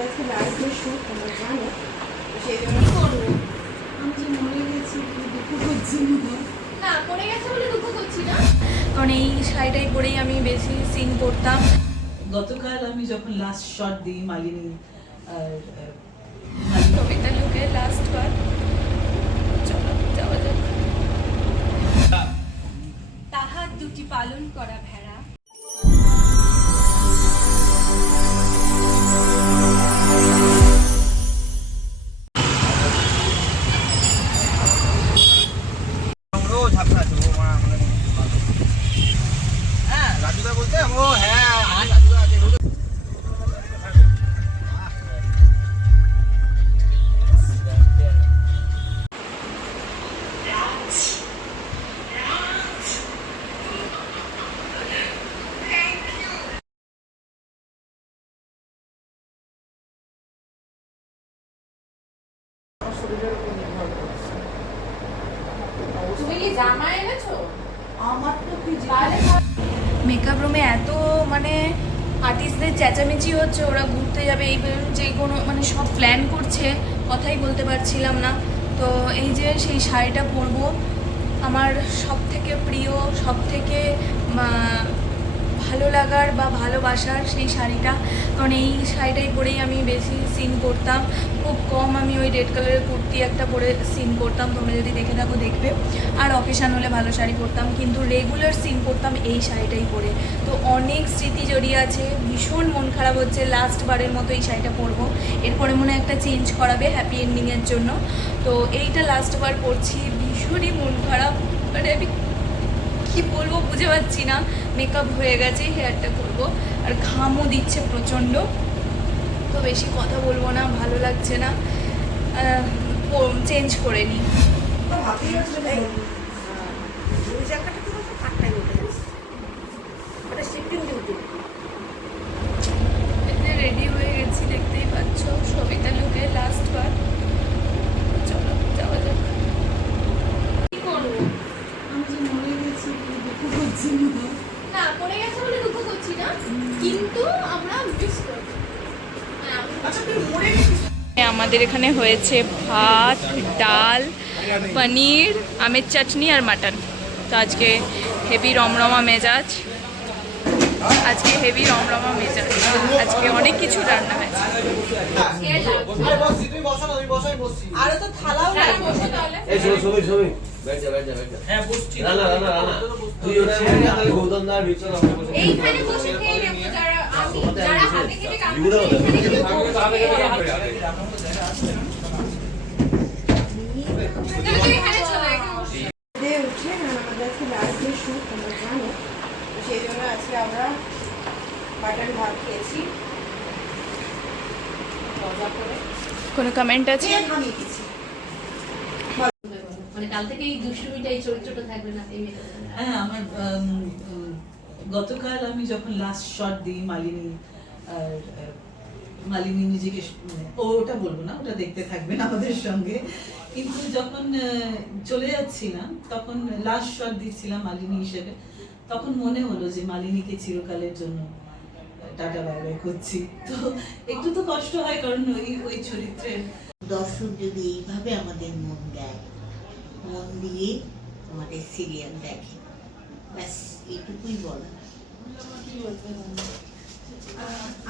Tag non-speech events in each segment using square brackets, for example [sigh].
আজকে last shoot তোমরা জানো? সেই জন্য আমি যে মরে গেছি দুঃখ করছি না? না পড়ে গেছে বলে দুঃখ করছি না। কারণ এই শাড়িটাই পরেই আমি বেশি সিন করতাম। গতকাল আমি যখন লাস্ট শট দিই মালিনী আর তুমি কি জামা এনেছো? আমার তো কি মেকআপ রুমে এত মানে আর্টিস্টদের চেঁচামেচি হচ্ছে ওরা ঘুরতে যাবে এই যে কোনো মানে সব প্ল্যান করছে কথাই বলতে পারছিলাম না। তো এই যে সেই শাড়িটা পরবো আমার সব থেকে প্রিয় সব থেকে ভালো লাগার বা ভালোবাসার সেই শাড়িটা। কারণ এই শাড়িটাই পরেই আমি বেশি সিন করতাম। খুব কম আমি ওই রেড কালারের কুর্তি একটা পরে সিন করতাম। তোমরা যদি দেখে থাকো, দেখবে। আর অকেশান হলে ভালো শাড়ি পরতাম। কিন্তু রেগুলার সিন করতাম এই শাড়িটাই পরে। তো অনেক স্মৃতি জড়িয়ে আছে। ভীষণ মন খারাপ হচ্ছে। লাস্ট বারের মতো এই শাড়িটা পরবো। এরপরে মনে একটা চেঞ্জ করাবে হ্যাপি এন্ডিংয়ের জন্য। তো এইটা লাস্ট বার পরছি। ভীষণই মন খারাপ। মানে আমি কি বলব বুঝে পাচ্ছি না। মেকআপ হয়ে গেছে হেয়ারটা করব। আর ঘামও দিচ্ছে প্রচণ্ড। তো বেশি কথা বলব না, ভালো লাগছে না। চেঞ্জ করে নিই ভাবতেই পারছি না ওই জায়গাটা তো খুব ঠান্ডায় উঠে যাচ্ছে ওটা শিফটিং ডিউটি রেডি হয়ে গেছি দেখতেই পাচ্ছ সবিতা লুকে লাস্ট বার চলো যাওয়া যাক কি করব আমি যে মরে গেছি একটু দুঃখ করছি না না পড়ে গেছে বলে দুঃখ করছি না কিন্তু আমরা মিস করব হ্যাঁ, আমি- আচ্ছা তুই মরে গেছিস আমাদের এখানে হয়েছে ভাত ডাল পনির আমের চাটনি আর মাটন। তো আজকে হেভি রমরমা মেজাজ। আজকে হেভি রমরমা মেজাজ। আজকে অনেক কিছু রান্না হয়েছে। হ্যাঁ, এইখানে বসে যারা হাতে খেতে কাজ লিখে দাও করছে, না। এইখানে কিন্তু বসে খেয়ে তাহলে তুই এখানে চলে আয়, এখানে বসে। ডে উঠে আমাদের আজকে লাস্ট ডে শুট তোমরা জানো সেই জন্য আজকে আমরা বাটার ভাত খেয়েছি কোনো কমেন্ট আছে মানে কাল থেকে এই দুষ্টুমিটা এই চরিত্রটা থাকবে না এই মেয়েটা হ্যাঁ আমার গতকাল আমি যখন লাস্ট শট দিই মালিনী আর মালিনী নিজেকে মানে, ও ওটা বলব না ওটা দেখতে থাকবেন আমাদের সঙ্গে। কিন্তু যখন চলে যাচ্ছিলাম তখন লাস্ট শট দিচ্ছিলাম মালিনী হিসেবে তখন মনে হলো যে মালিনীকে চিরকালের জন্য টাটা বাই করছি। তো একটু তো কষ্ট হয় কারণ ওই ওই চরিত্রের দর্শক যদি এইভাবে আমাদের মন দেয় মন দিয়ে আমাদের সিরিয়াল দেখে ব্যাস। এইটুকুই বলা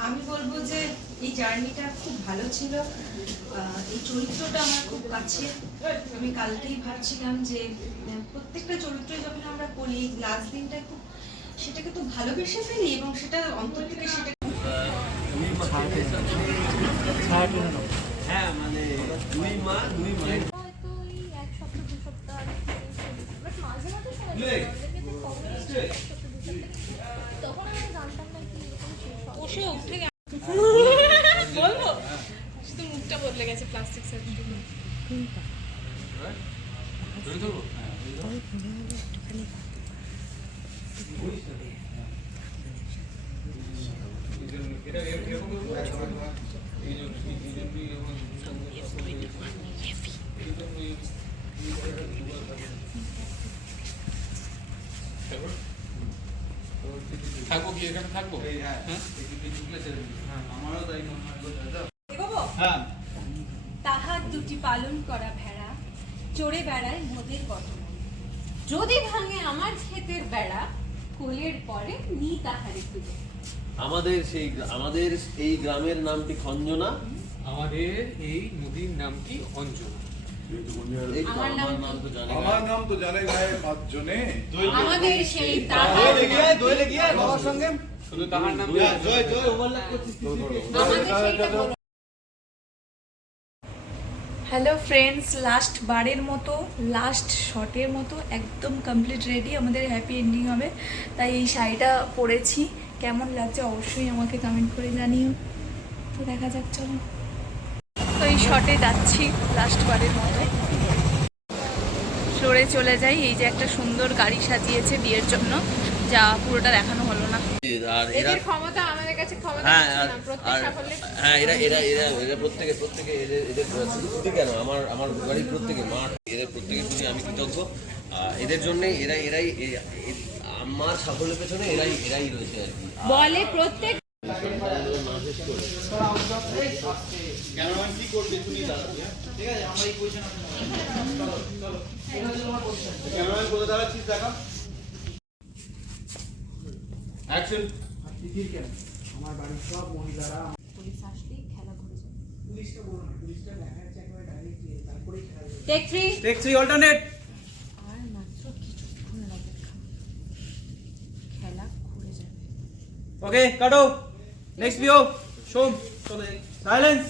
আমি বলব যে এই জার্নিটা খুব ভালো ছিল। এই চরিত্রটা আমার খুব কাছে। আমি কালকেই ভাবছিলাম যে প্রত্যেকটা চরিত্র যখন আমরা করি লাস্ট দিনটা খুব সেটাকে তো ভালোবেসে ফেলি এবং সেটা অন্তর থেকে সেটা হ্যাঁ মানে দুই মা দুই মা হবে বসে উঠে বলব? মুখটা বদলে গেছে প্লাস্টিক সার্জারি থাকব কি এখানে থাকব? হ্যাঁ হ্যাঁ? হয়। হ্যাঁ তাহার দুটি পালন করা ভেড়া চড়ে বেড়ায় মোদের বর্তমান যদি ভাঙে আমার ক্ষেতের বেড়া কোলের পরে নি তাহারে তুলে আমাদের সেই আমাদের এই গ্রামের নামটি খঞ্জনা। আমাদের এই নদীর নামটি অঞ্জনা। আমার নাম তো জানি গায়ে পাঁচজনে। আমাদের সেই তাহার লেগে দই লেগে বাবার সঙ্গে। শুধু তাহার নাম জয় জয় জয় আমাদের সেইটা হ্যালো ফ্রেন্ডস লাস্ট বারের মতো লাস্ট শটের মতো একদম কমপ্লিট রেডি আমাদের হ্যাপি এন্ডিং হবে। তাই এই শাড়িটা পরেছি। কেমন লাগছে অবশ্যই আমাকে কমেন্ট করে জানিও। তো দেখা যাক চলো। এই শটে যাচ্ছি লাস্ট বারের মতো। ফ্লোরে চলে যাই এই যে একটা সুন্দর গাড়ি সাজিয়েছে বিয়ের জন্য যা পুরোটা দেখানো হলো না। আর এদের ক্ষমতা আমাদের কাছে ক্ষমতা হ্যাঁ হ্যাঁ এরা এরা এরা এরা প্রত্যেকে প্রত্যেকে এদের এদের শুধু কেন? আমার আমার বাড়ির প্রত্যেকে মা এদের আমি কৃতজ্ঞ। এদের জন্যই এরাই আমার সাফল্যের পেছনে এরাই এরাই রয়েছে আর কি। বলে প্রত্যেক ক্যামেরাম্যান কি করবে তুমি দাঁড়াবে ঠিক আছে আমরা বাড়ির সব মহিলারা পুলিশ খেলা ঘুরে যাবে। পুলিশটা বলো না পুলিশটা দেখা যাচ্ছে একেবারে ডাইরেক্ট তারপরেই খেলা take three take three alternate আর মাত্র খেলা ঘুরে যাবে ওকে কাটো। Next video. Show. চলে সাইলেন্স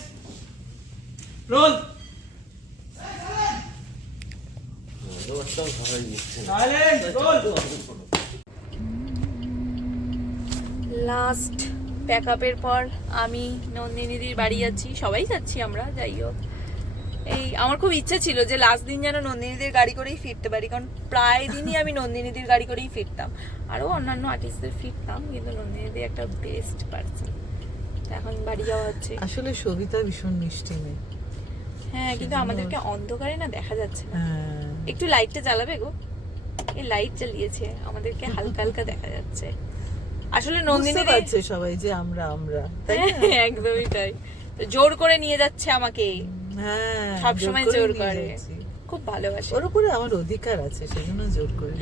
লাস্ট প্যাক আপের পর আমি নন্দিনীদির বাড়ি যাচ্ছি। সবাই যাচ্ছি আমরা, যাই হোক। এই আমার খুব ইচ্ছে ছিল যে লাস্ট দিন যেন নন্দিনীদের গাড়ি করেই ফিরতে পারি কারণ প্রায় দিনই আমি নন্দিনীদের গাড়ি করেই ফিরতাম। আরও অন্যান্য আর্টিস্টদের ফিরতাম কিন্তু নন্দিনীদের একটা বেস্ট পার্সন এখন বাড়ি যাওয়া হচ্ছে। আসলে সবিতা ভীষণ মিষ্টি মেয়ে। হ্যাঁ কিন্তু আমাদেরকে অন্ধকারে না দেখা যাচ্ছে না। হ্যাঁ। একটু লাইটটা জ্বালাবে গো। এই লাইট জ্বালিয়েছে আমাদেরকে [laughs] হালকা হালকা দেখা যাচ্ছে। আসলে নন্দিনী পারছে সবাই যে আমরা আমরা তাই? [laughs] একদমই তাই। জোর করে নিয়ে যাচ্ছে আমাকে। সবসময় সময় জোর করে। খুব ভালোবাসে। ওর উপরে আমার অধিকার আছে সেজন্য জোর করে।